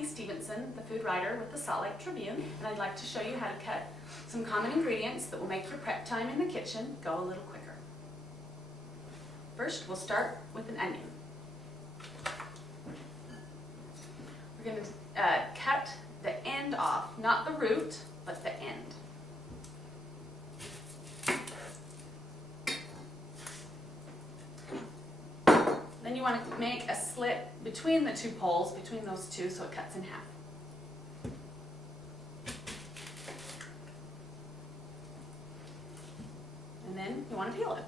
Stevenson, the food writer with the Salt Lake Tribune, and I'd like to show you how to cut some common ingredients that will make your prep time in the kitchen go a little quicker. First, we'll start with an onion. We're going to cut the end off, not the root, but the end. Then you want to make a slit between the two poles, between those two, so it cuts in half. And then you want to peel it.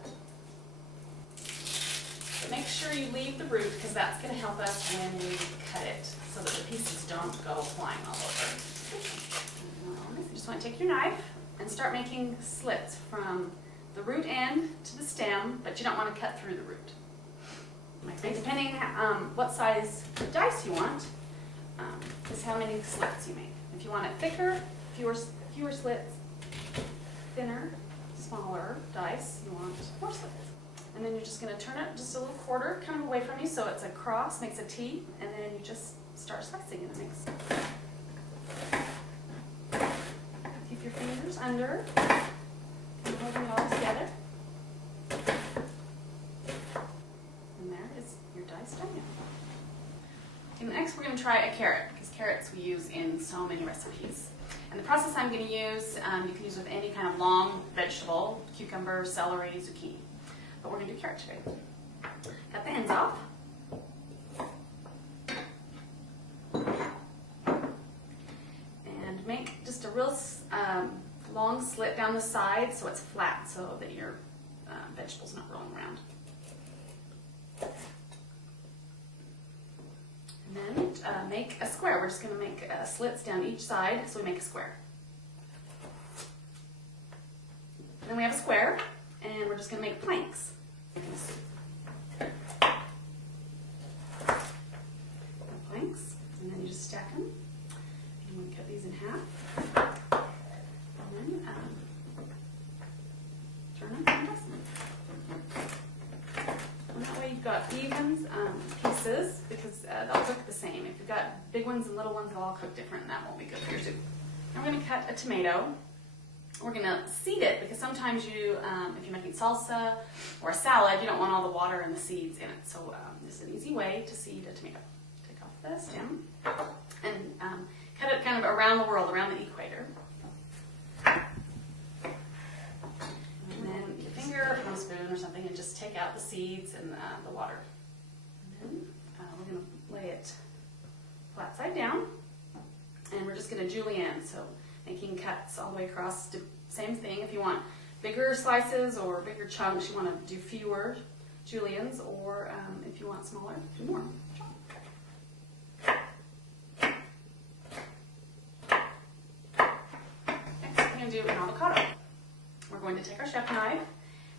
But make sure you leave the root because that's going to help us when we cut it so that the pieces don't go flying all over. You just want to take your knife and start making slits from the root end to the stem, but you don't want to cut through the root. And depending what size dice you want, is how many slits you make. If you want it thicker, fewer slits, thinner, smaller dice, you want more slits. And then you're just going to turn it just a little quarter kind of away from you so it's a cross, makes a T, and then you just start slicing and it makes. Keep your fingers under and holding it all together. And there is your diced onion. And next we're going to try a carrot because carrots we use in so many recipes. And the process I'm going to use, you can use with any kind of long vegetable, cucumber, celery, zucchini. But we're going to do carrot today. Cut the ends off. And make just a real long slit down the side so it's flat so that your vegetable's not rolling around. And then make a square. We're just going to make slits down each side so we make a square. And then we have a square and we're just going to make planks. Planks, and then you just stack them. And we cut these in half. And then turn them and press them. And that way you've got even pieces because they'll cook the same. If you've got big ones and little ones, they'll all cook different and that won't be good for your soup. Now we're going to cut a tomato. We're going to seed it because sometimes you, if you're making salsa or a salad, you don't want all the water and the seeds in it. So this is an easy way to seed a tomato. Take off the stem and cut it kind of around the world, around the equator. And then your finger or a spoon or something and just take out the seeds and the water. And then we're going to lay it flat side down and we're just going to julienne. So making cuts all the way across. Same thing. If you want bigger slices or bigger chunks, you want to do fewer juliennes, or if you want smaller, do more. Next, we're going to do an avocado. We're going to take our chef knife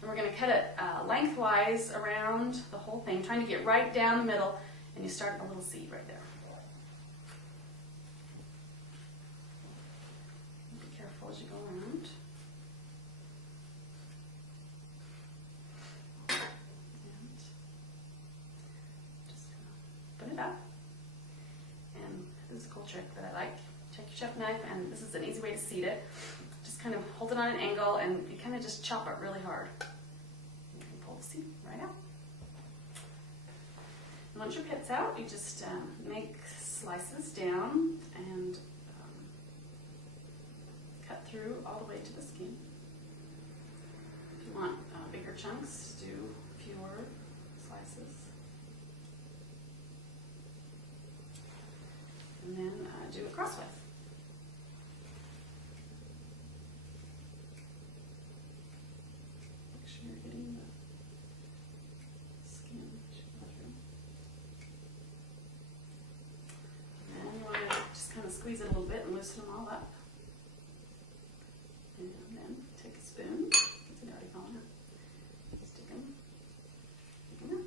and we're going to cut it lengthwise around the whole thing, trying to get right down the middle, and you start a little seed right there. As you go around. And just open it up. And this is a cool trick that I like. Take your chef knife, and this is an easy way to seed it. Just kind of hold it on an angle, and you kind of just chop it really hard. You can pull the seed right out. And once your pit's out, you just make slices down and cut through all the way to the skin. If you want bigger chunks, do fewer slices. And then do it crosswise. Make sure you're getting the skin through. And you want to just kind of squeeze it a little bit and loosen them all up. And then take a spoon, it's already fallen out, stick them in there, and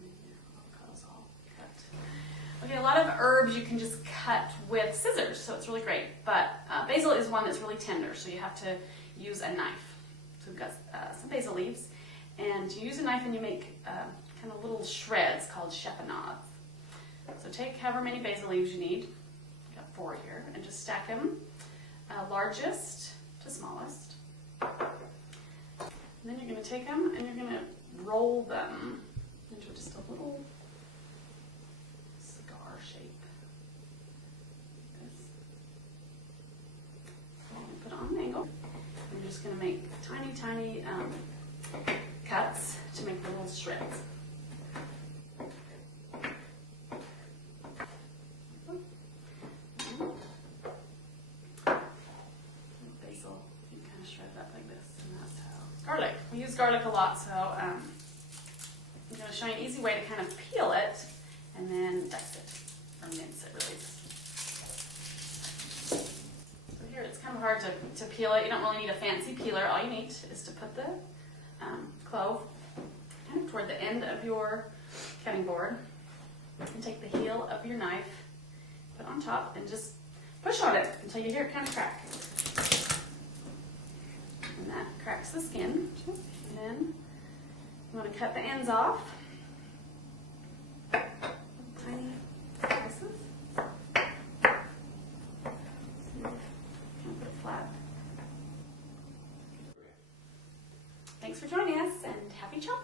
then your avocado's all cut. Okay, a lot of herbs you can just cut with scissors, so it's really great, but basil is one that's really tender, so you have to use a knife. So we've got some basil leaves, and you use a knife and you make kind of little shreds called chiffonades. So take however many basil leaves you need. I've got 4 here, and just stack them largest to smallest. And then you're going to take them and you're going to roll them into just a little cigar shape. Like this. And put it on an angle. I'm just going to make tiny, tiny cuts to make little shreds. Basil, you can kind of shred it up like this, and that's how. Garlic. We use garlic a lot, so I'm going to show you an easy way to kind of peel it and then dice it, or mince it really. So here it's kind of hard to peel it. You don't really need a fancy peeler. All you need is to put the clove kind of toward the end of your cutting board and take the heel of your knife, put it on top, and just push on it until you hear it kind of crack. And that cracks the skin. And then you want to cut the ends off. Tiny slices. Kind of put it flat. Thanks for joining us, and happy chopping!